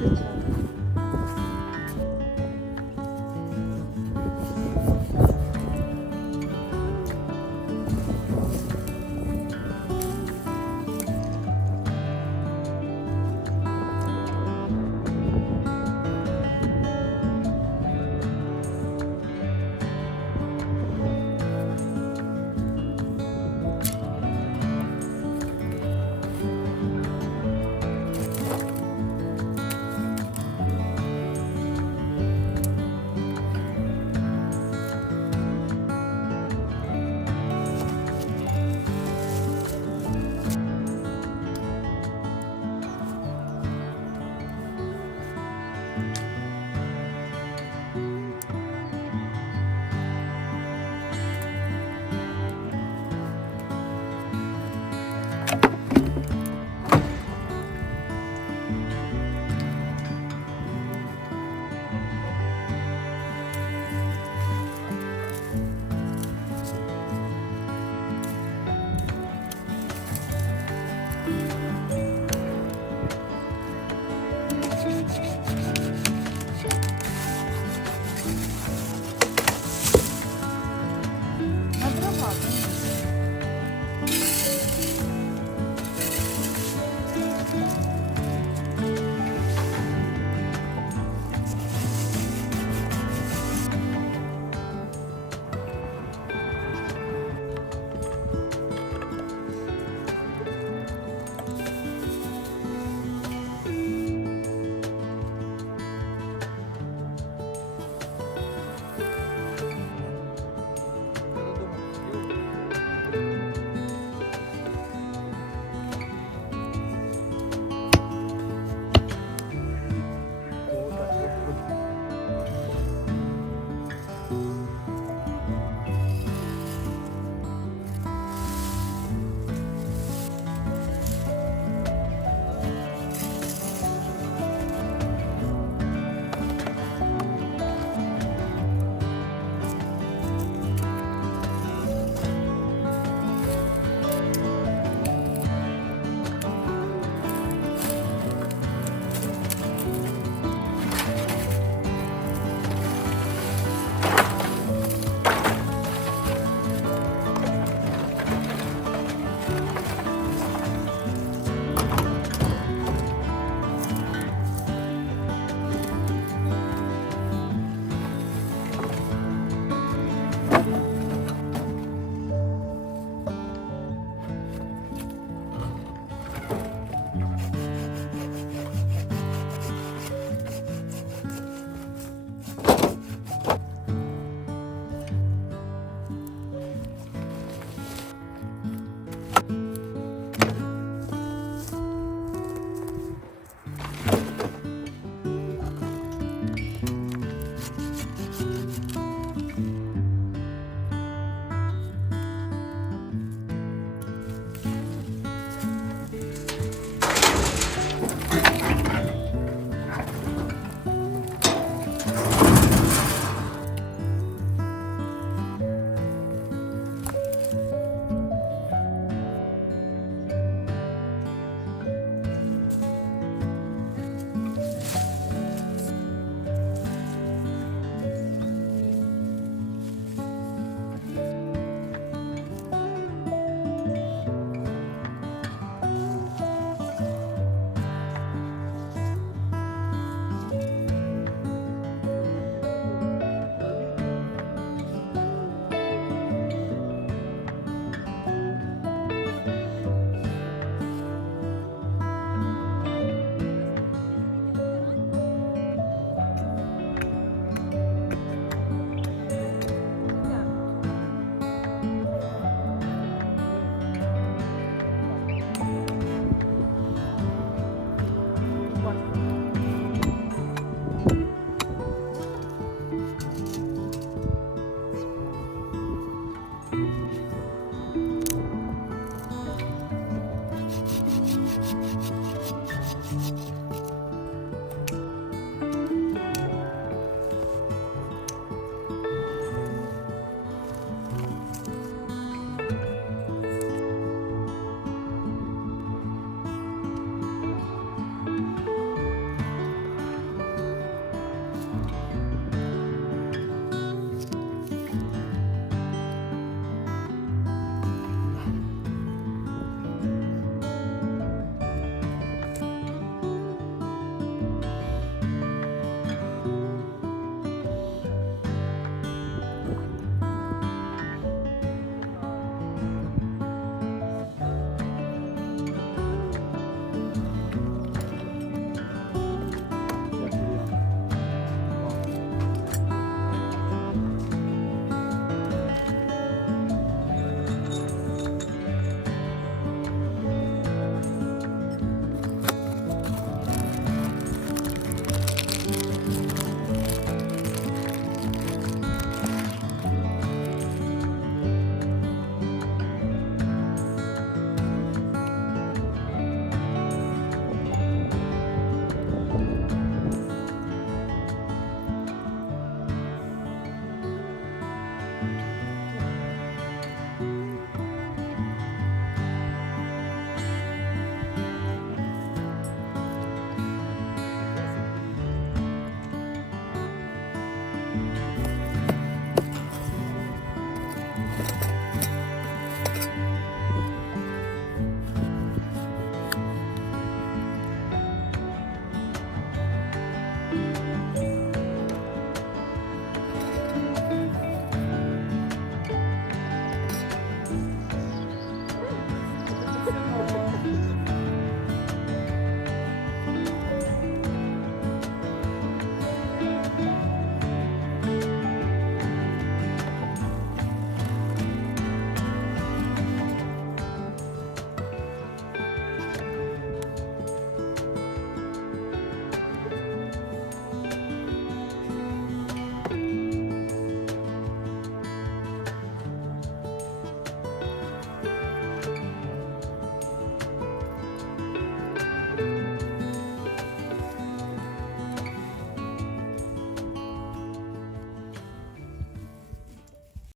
the child.